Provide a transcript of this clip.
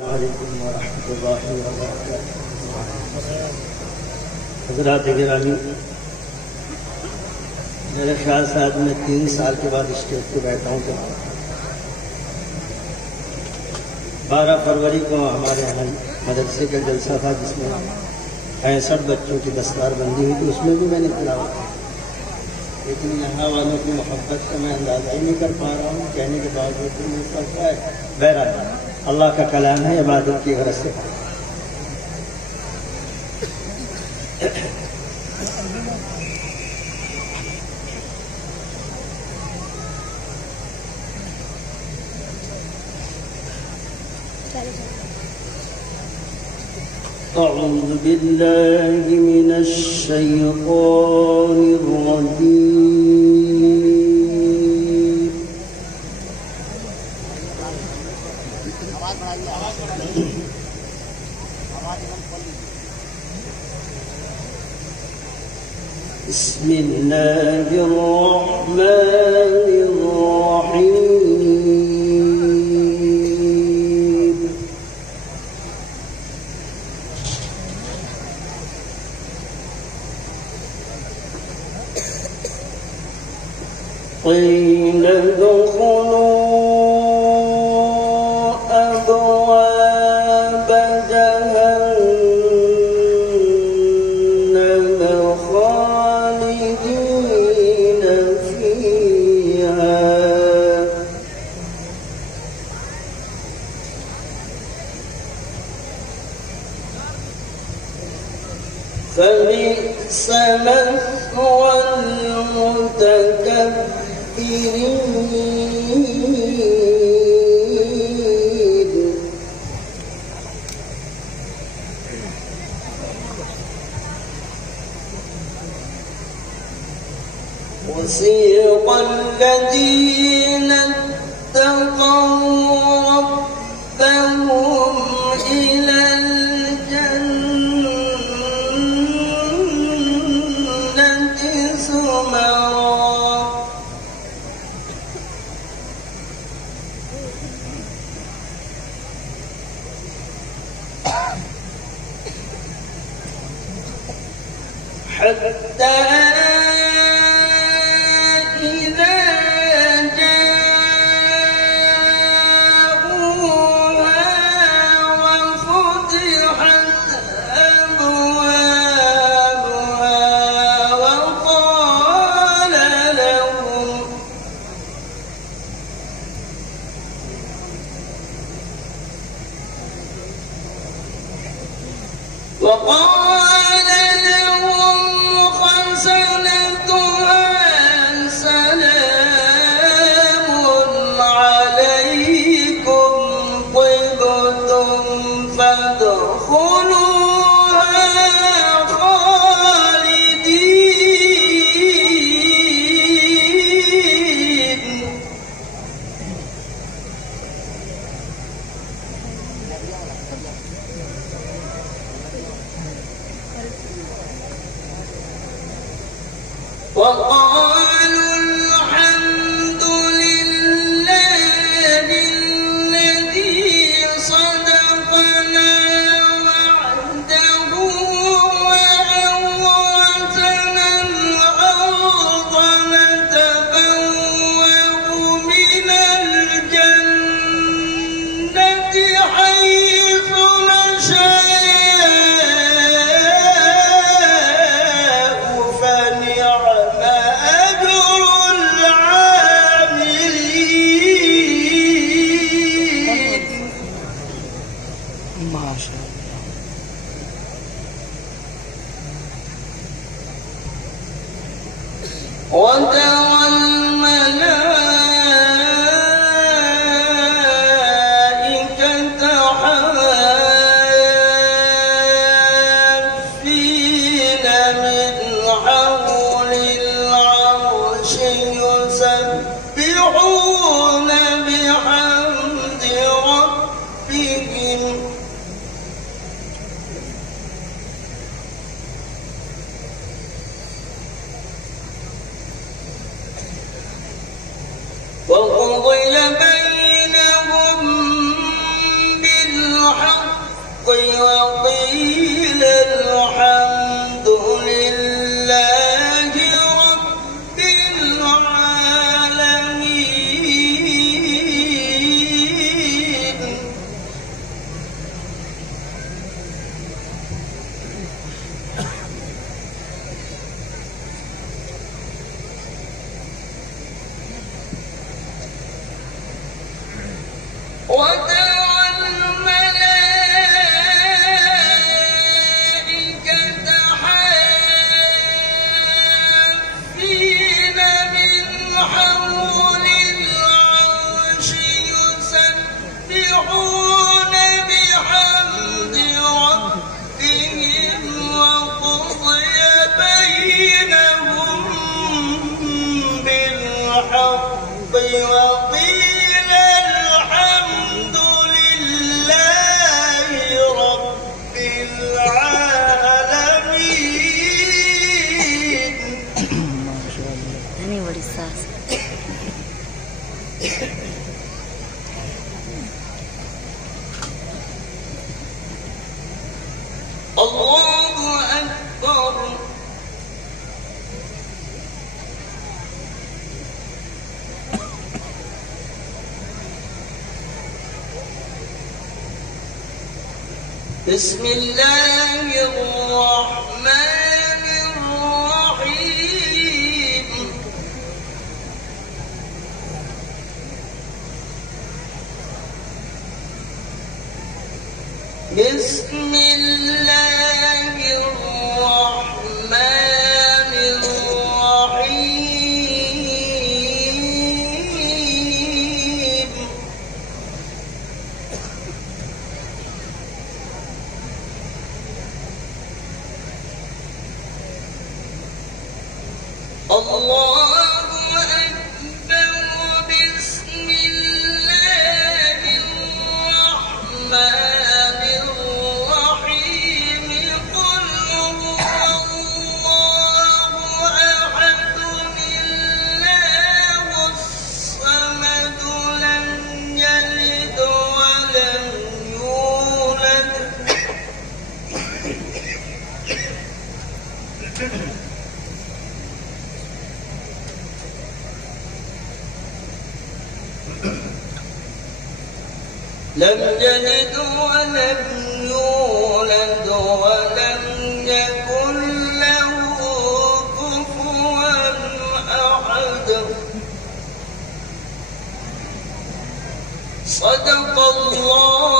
वालेकुम वरहमतुल्लाहि वबरकातुहू। हज़रात गिरामी, मेरे ख्याल से आज मैं 3 साल के बाद स्टेज पे बैठा हूँ। 12 फरवरी को हमारे यहाँ मदरसे का जलसा था जिसमें 65 बच्चों की दस्तारबंदी हुई थी, उसमें भी मैंने तिलावत की। लेकिन यहाँ वालों की मोहब्बत का मैं अंदाज़ा ही नहीं कर पा रहा हूँ, कहने के बावजूद भी नहीं करता है। बहरहाल अल्लाह का कलाम है, इबादत की गरज से। أعوذ بالله من الشيطان الرجيم. بسم الله الرحمن الرحيم. قيل ادخلوا أبواب جهنم خالدين فيها فبئس مثوى المتكبرين. وسيق الذين اتقوا ربهم إلى الجنة زمرا حتى إذا جاءوها وفتحت أبوابها وقال لهم خزنتها سلام عليكم طبتم فادخلوها خالدين. وقالوا الحمد لله الذي صدقنا وعده وأورثنا الأرض نتبوأ من الجنة حيث نشاء وترى الملائكة حافين من حول العرش يسبحون بحمد ربهم وقضي بينهم بالحق وقيل الحمد لله رب العالمين. وترى الملائكة حافين من حول العرش يسبحون بحمد ربهم وقضي بينهم بالحق وقيل الحمد لله رب العالمين. الله أكبر. بسم الله الرحمن الرحيم. بسم الله الرحمن الرحيم. الله أكبر. بسم الله الرحمن الرحيم. قل هو الله أحد الله الصمد لم يلد ولم يولد لم يلد ولم يولد ولم يكن له كفوا أحد. صدق الله